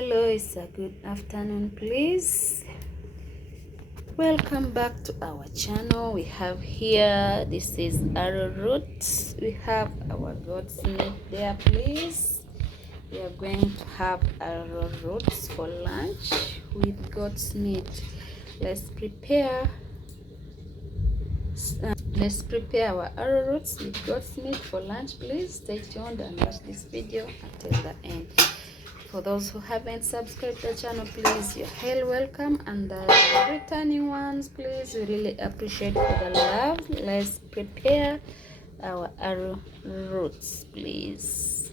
Hello, it's a good afternoon, please. Welcome back to our channel. We have here, this is Arrowroot. We have our Goatsmeat there, please. We are going to have arrowroots for lunch with Goatsmeat. Let's prepare our arrowroots with Goatsmeat for lunch, please. Stay tuned and watch this video until the end. For those who haven't subscribed to the channel, please, you're hell welcome, and the returning ones, please, we really appreciate for the love. Let's prepare our arrowroots, please.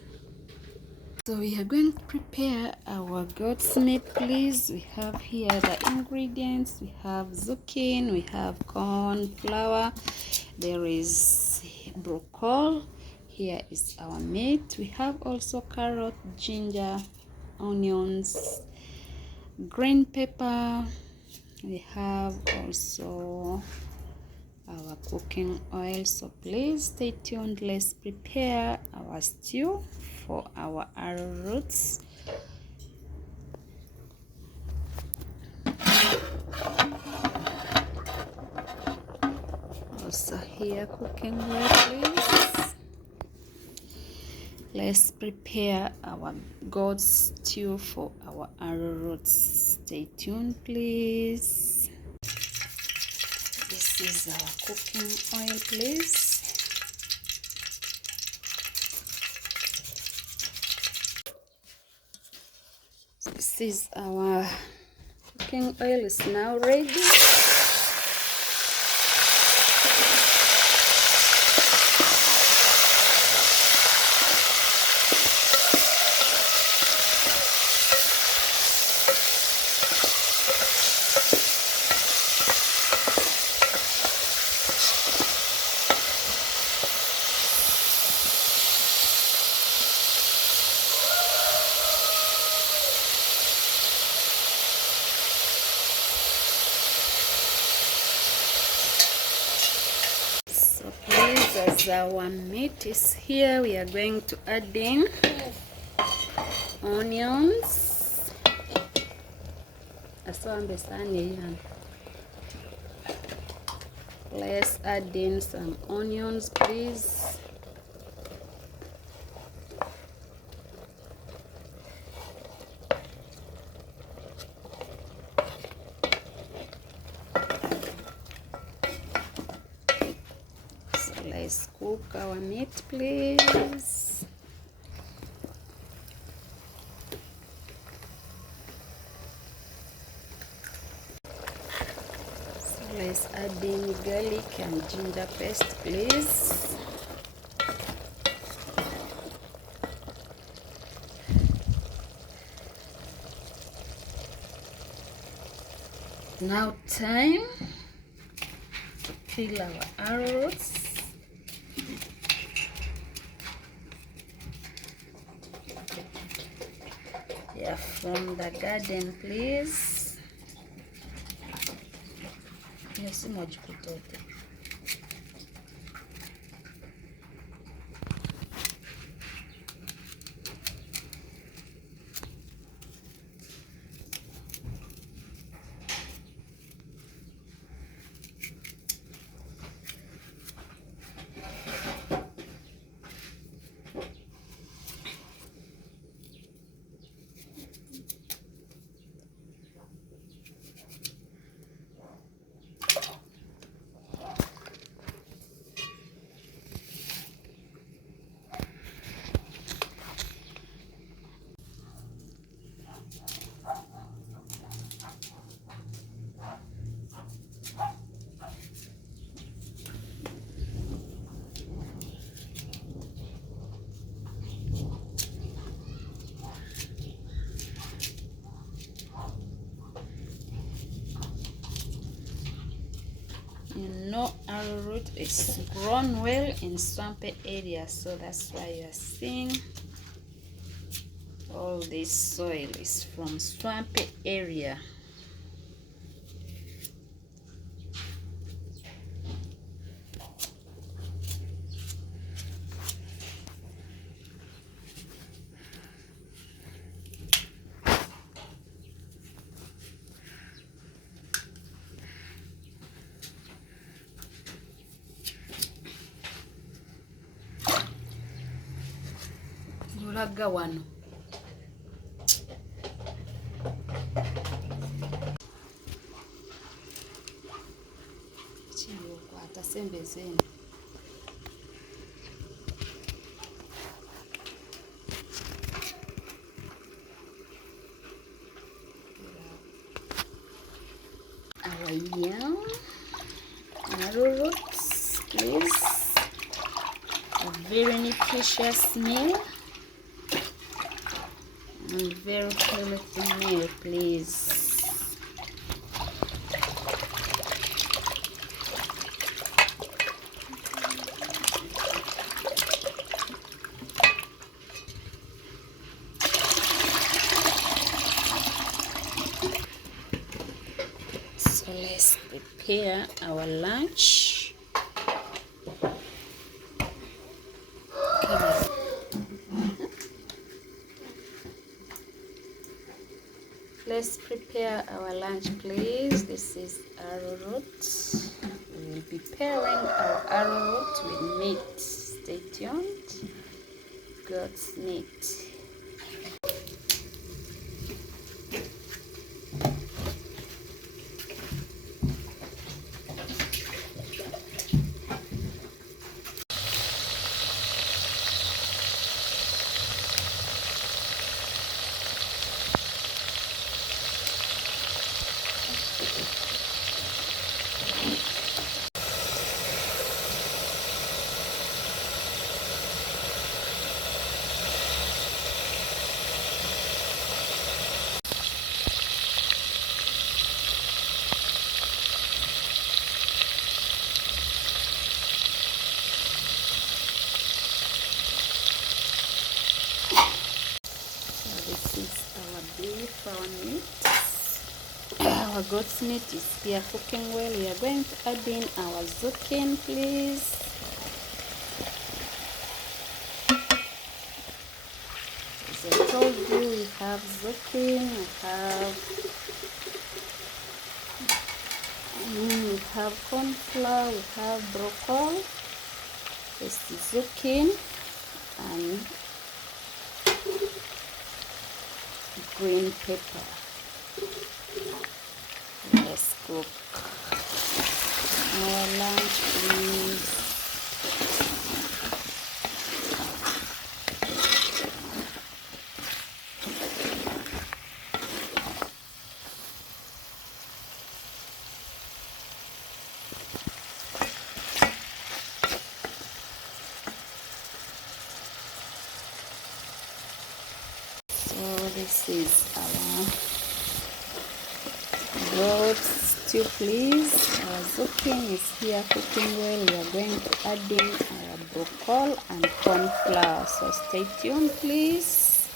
So we are going to prepare our Goatsmeat, please. We have here the ingredients. We have zucchini, we have corn flour, there is broccoli. Here is our meat. We have also carrot, ginger, onions, green pepper. We have also our cooking oil. So please stay tuned. Let's prepare our stew for our arrowroots. Also here cooking oil, please. Let's prepare our goat stew for our arrowroots. Stay tuned, please. This is our cooking oil, please. This is our cooking oil is now ready. As our meat is here, we are going to add in onions. Let's add in some onions, please. Let's cook our meat, please. So let's add in garlic and ginger paste, please. Now time to peel our arrowroots. Yeah, from the garden, please. Yes, much potato. You know, arrowroot is grown well in swampy areas, so that's why you are seeing all this soil is from swampy area. tulaga wano. Kwata sembeze eno. Our yam, arrowroots, please. A very nutritious meal and very healthy meal, please. So let's prepare our lunch. Let's prepare our lunch, please. This is arrowroot. We will be pairing our arrowroot with meat. Stay tuned. Goatsmeat. This is our beef, our meat. Our goat's meat is here cooking well. We are going to add in our zucchini, please. As I told you, we have zucchini, we have cauliflower, we have broccoli. This is zucchini and green pepper. Let's cook our lunch, please. So this is our goat stew, please. Our zucchini is here cooking well. We are going to add in our broccoli and cornflower. So stay tuned, please.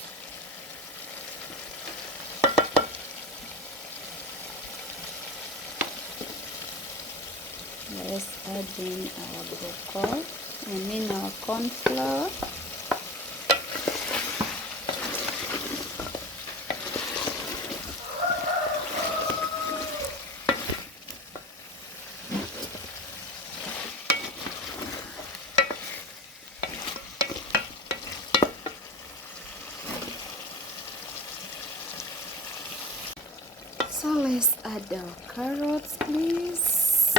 Let's add in our broccoli and our cornflower. So let's add our carrots, please.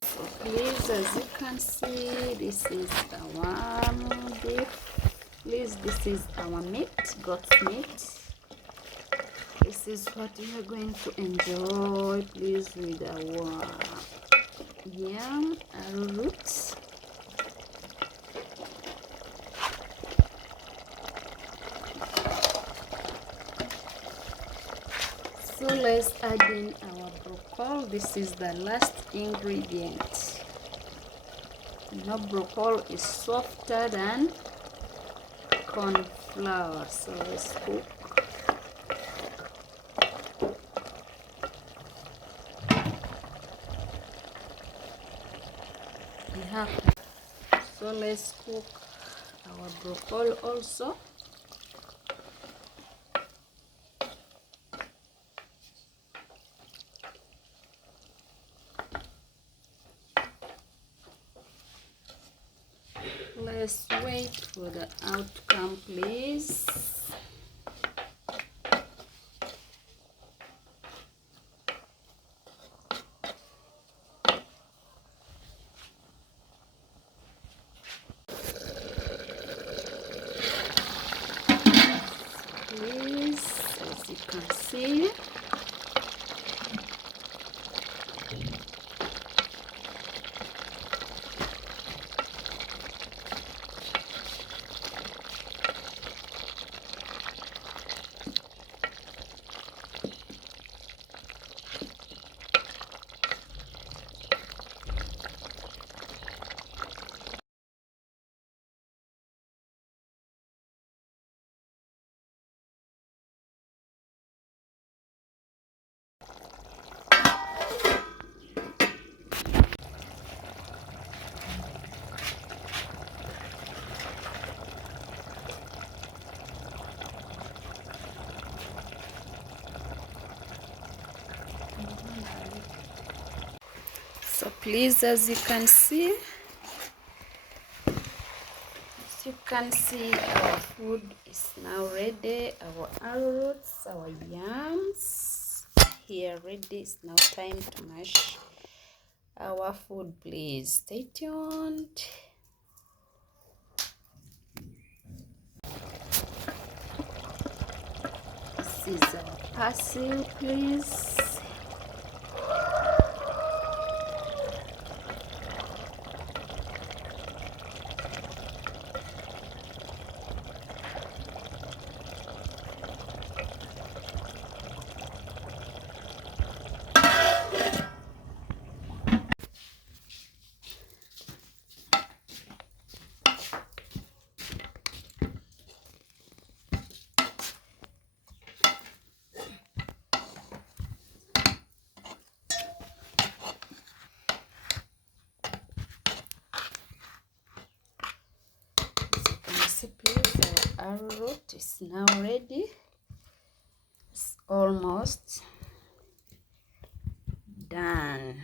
So please, as you can see, this is our beef. Please, this is our meat, goat's meat. This is what we are going to enjoy, please, with our yam, arrowroot. So let's add in our broccoli. This is the last ingredient. You know, broccoli is softer than corn flour. So let's cook. So let's cook our broccoli also. Let's wait for the outcome, please. Please, as you can see, so please, as you can see, our food is now ready. Our arrowroots, our yams here ready. It's now time to mash our food. Please stay tuned. This is our parsley, please. Please, our arrowroot is now ready. It's almost done.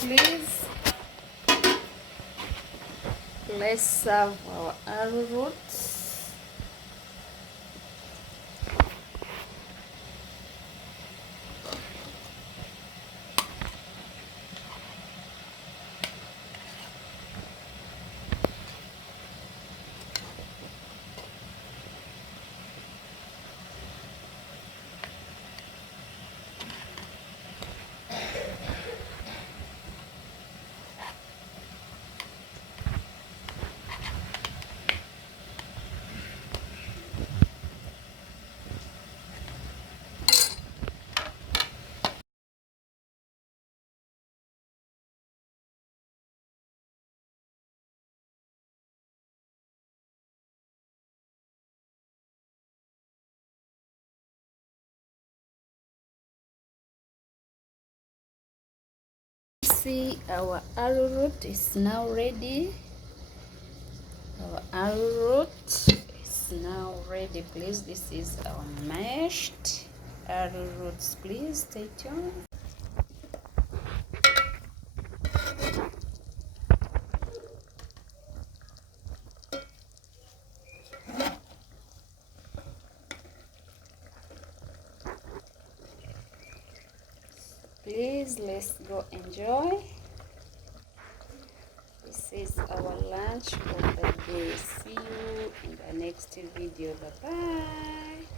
Please, let's serve our arrowroot. See, our arrowroot is now ready. Our arrowroot is now ready. Please, this is our mashed arrowroots. Please stay tuned. Please, let's go enjoy. This is our lunch for the day. See you in the next video. Bye bye.